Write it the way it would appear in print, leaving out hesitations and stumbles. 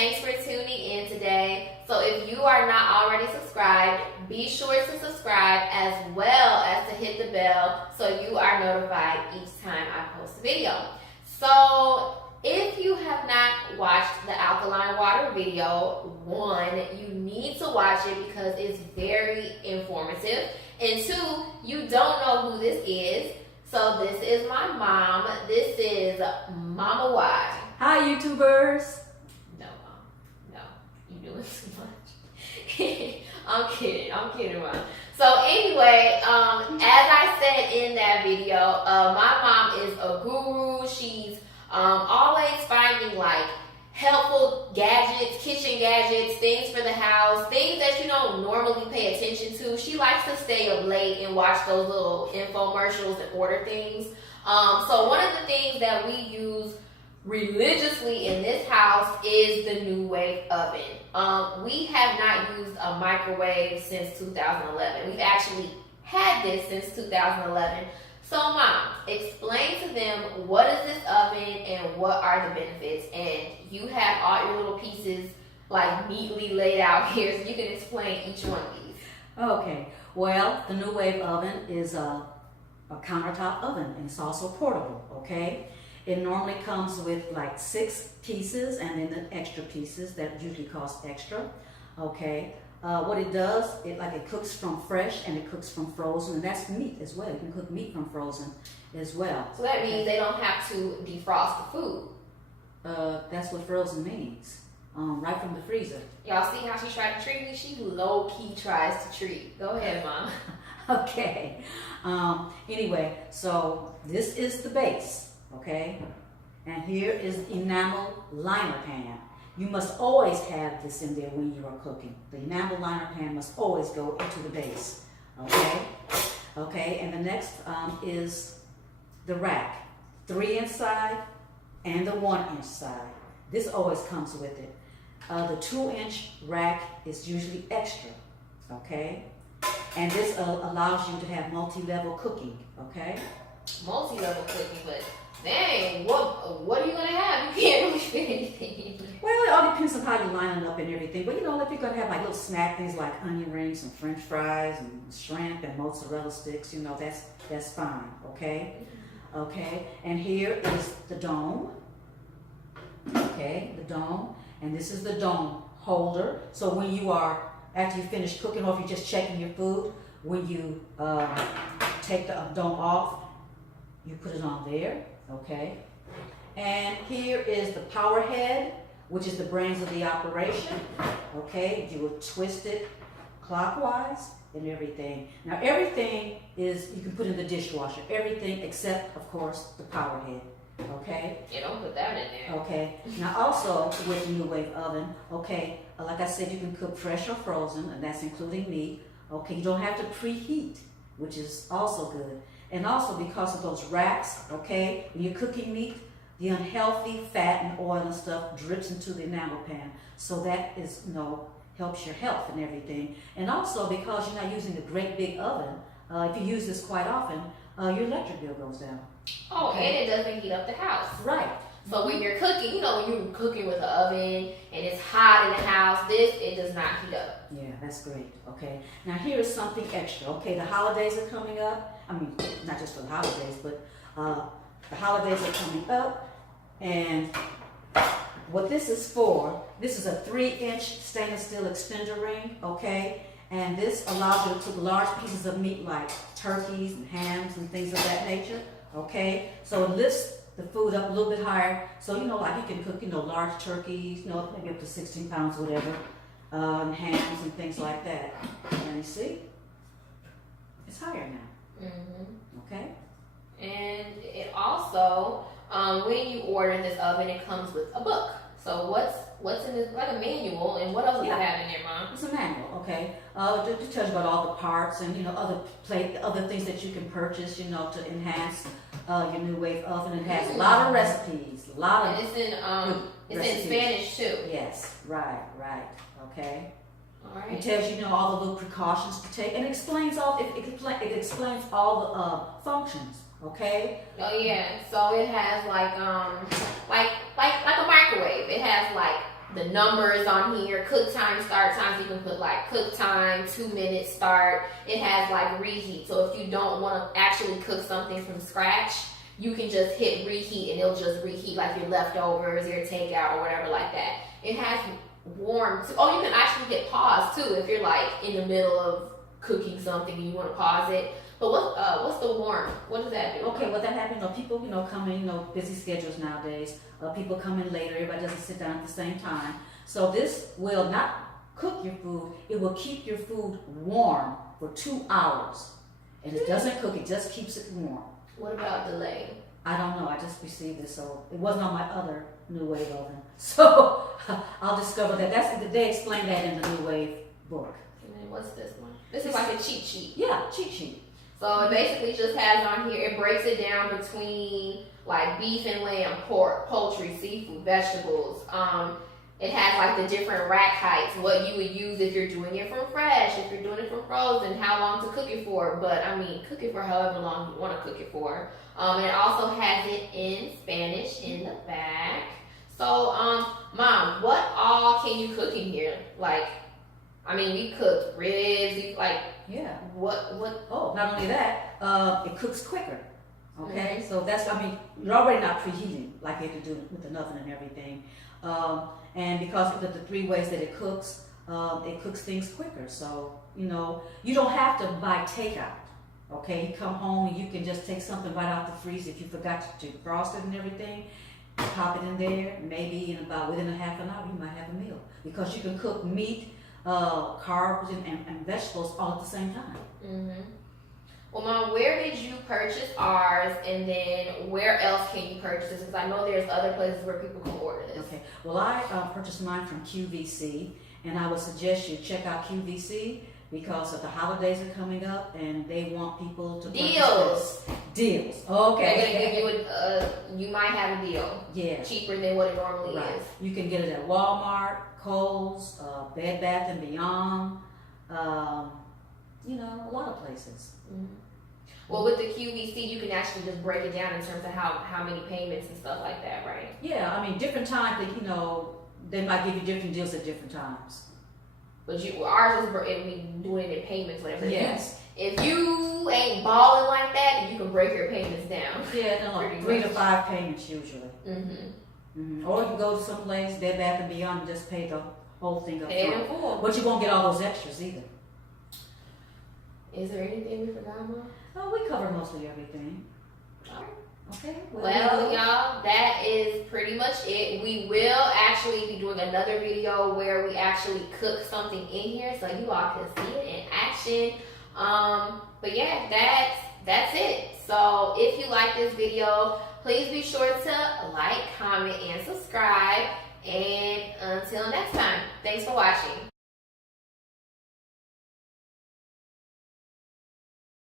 thanks for tuning in today. So if you are not already subscribed, be sure to subscribe as well as to hit the bell so you are notified each time I post a video. So if you have not watched the alkaline water video, one, you need to watch it because it's very informative. And two, you don't know who this is. So this is my mom. This is Mama Y. Hi, YouTubers. No, Mom. No, you're doing too much. I'm kidding, Mom. So anyway, as I said in that video, my mom is a guru. She's always finding like helpful gadgets, kitchen gadgets, things for the house, things that you don't normally pay attention to. She likes to stay up late and watch those little infomercials and order things. So one of the things that we use religiously in this house is the NuWave Oven. We have not used a microwave since 2011. We've actually had this since 2011. So Mom, explain to them what is this oven and what are the benefits. And you have all your little pieces like neatly laid out here, so you can explain each one of these. Okay, well, the NuWave oven is a countertop oven, and it's also portable, okay? It normally comes with like 6 pieces and then the extra pieces that usually cost extra, okay? What it does, it cooks from fresh and it cooks from frozen, and that's meat as well. You can cook meat from frozen as well. So that means they don't have to defrost the food. That's what frozen means, right from the freezer. Y'all see how she tried to treat me? She low-key tries to treat. Go ahead, Mom. Okay. Anyway, so this is the base, okay? And here is the Enamel Liner Pan. You must always have this in there when you are cooking. The Enamel Liner Pan must always go into the base, okay? Okay, and the next is the rack. 3 inside and the 1-inch side. This always comes with it. The 2-inch rack is usually extra, okay? And this allows you to have multi-level cooking, okay? Multi-level cooking, but dang, what are you gonna have? You can't really fit anything. Well, it all depends on how you line it up and everything. But you know, if you're gonna have like little snack things like onion rings and French fries and shrimp and mozzarella sticks, you know, that's fine, okay? Okay, and here is the dome. Okay, the dome, and this is the dome holder. So when you are after you finish cooking, or if you're just checking your food, when you take the dome off, you put it on there, okay? And here is the power head, which is the brains of the operation, okay? You will twist it clockwise and everything. Now everything is, you can put in the dishwasher, everything except, of course, the power head, okay? Yeah, don't put that in there. Okay, now also with the NuWave oven, okay, like I said, you can cook fresh or frozen, and that's including meat. Okay, you don't have to preheat, which is also good. And also because of those racks, okay, when you're cooking meat, the unhealthy fat and oil and stuff drips into the enamel pan. So that is, you know, helps your health and everything. And also because you're not using a great big oven, if you use this quite often, your electric bill goes down. Oh, Okay. and it doesn't heat up the house. Right. So when you're cooking, you know, when you're cooking with an oven and it's hot in the house, it does not heat up. Yeah, that's great. Okay. Now here is something extra. Okay, the holidays are coming up. I mean, not just for the holidays, but the holidays are coming up. And what this is for, this is a 3-inch stainless steel extender ring. Okay. And this allows you to cook large pieces of meat like turkeys and hams and things of that nature. Okay. So it lifts the food up a little bit higher. So, you know, like you can cook, you know, large turkeys, you know, maybe up to 16 pounds, whatever. And hams and things like that. And you see, it's higher now. Okay. And it also, when you order this oven, it comes with a book. So what's in this, like a manual, and what else does it have in there, Mom? It's a manual, okay. It tells you about all the parts and, you know, other things that you can purchase, you know, to enhance your NuWave oven. It has a lot of recipes, a lot of and it's in recipes. Spanish too. Yes, right, okay. All right. It tells you, you know, all the little precautions to take, and it explains all the functions. Okay. Oh yeah. So it has like a microwave. It has like the numbers on here, cook time, start time. So you can put like cook time, 2 minutes start. It has like reheat. So if you don't want to actually cook something from scratch, you can just hit reheat and it'll just reheat like your leftovers, your takeout or whatever like that. It has warm too. Oh, you can actually hit pause too if you're like in the middle of cooking something and you want to pause it. But what's the warm? What does that do? Okay, well that happens. People, come in, busy schedules nowadays. People come in later. Everybody doesn't sit down at the same time. So this will not cook your food. It will keep your food warm for 2 hours. And it doesn't cook. It just keeps it warm. What about delay? I don't know. I just received this, so it wasn't on my other NuWave Oven. So I'll discover that. They explain that in the NuWave book. And then what's this one? This is like a cheat sheet. Yeah, cheat sheet. So it basically just has on here, it breaks it down between like beef and lamb, pork, poultry, seafood, vegetables. It has like the different rack heights, what you would use if you're doing it from fresh, if you're doing it from frozen, how long to cook it for. But I mean, cook it for however long you want to cook it for. And it also has it in Spanish in the back. So, Mom, what all can you cook in here? Like, I mean, we cooked ribs, Yeah. what? Oh, not only that, it cooks quicker. Okay, so you're already not preheating like you have to do with an oven and everything. And because of the 3 ways that it cooks things quicker. So, you don't have to buy takeout. Okay, you come home and you can just take something right out the freezer if you forgot to defrost it and everything. Pop it in there, maybe within a half an hour you might have a meal. Because you can cook meat, carbs, and vegetables all at the same time. Mm-hmm. Well, Mom, where did you purchase ours, and then where else can you purchase this? Because I know there's other places where people can order this. Okay, well I purchased mine from QVC, and I would suggest you check out QVC because of the holidays are coming up, and they want people to Deals. Deals. Okay. They're gonna give you you might have a deal. Yeah. Cheaper than what it normally Right. is. You can get it at Walmart, Kohl's, Bed Bath and Beyond. A lot of places. Mm-hmm. Well, with the QVC, you can actually just break it down in terms of how many payments and stuff like that, right? Yeah, I mean, different times they might give you different deals at different times. But ours is we doing it in payments, whatever. Yes. If you ain't balling like that, then you can break your payments down. Yeah, no, 3 to 5 payments usually. Mm-hmm. Or you can go to some place, Bed Bath and Beyond, and just pay the whole thing up Pay it in front. full. But you won't get all those extras either. Is there anything we forgot, Mom? Oh, we cover mostly everything. All right. Okay. Well, y'all, that is pretty much it. We will actually be doing another video where we actually cook something in here so you all can see it in action. But yeah, that's it. So if you like this video, please be sure to like, comment, and subscribe. And until next time, thanks for watching.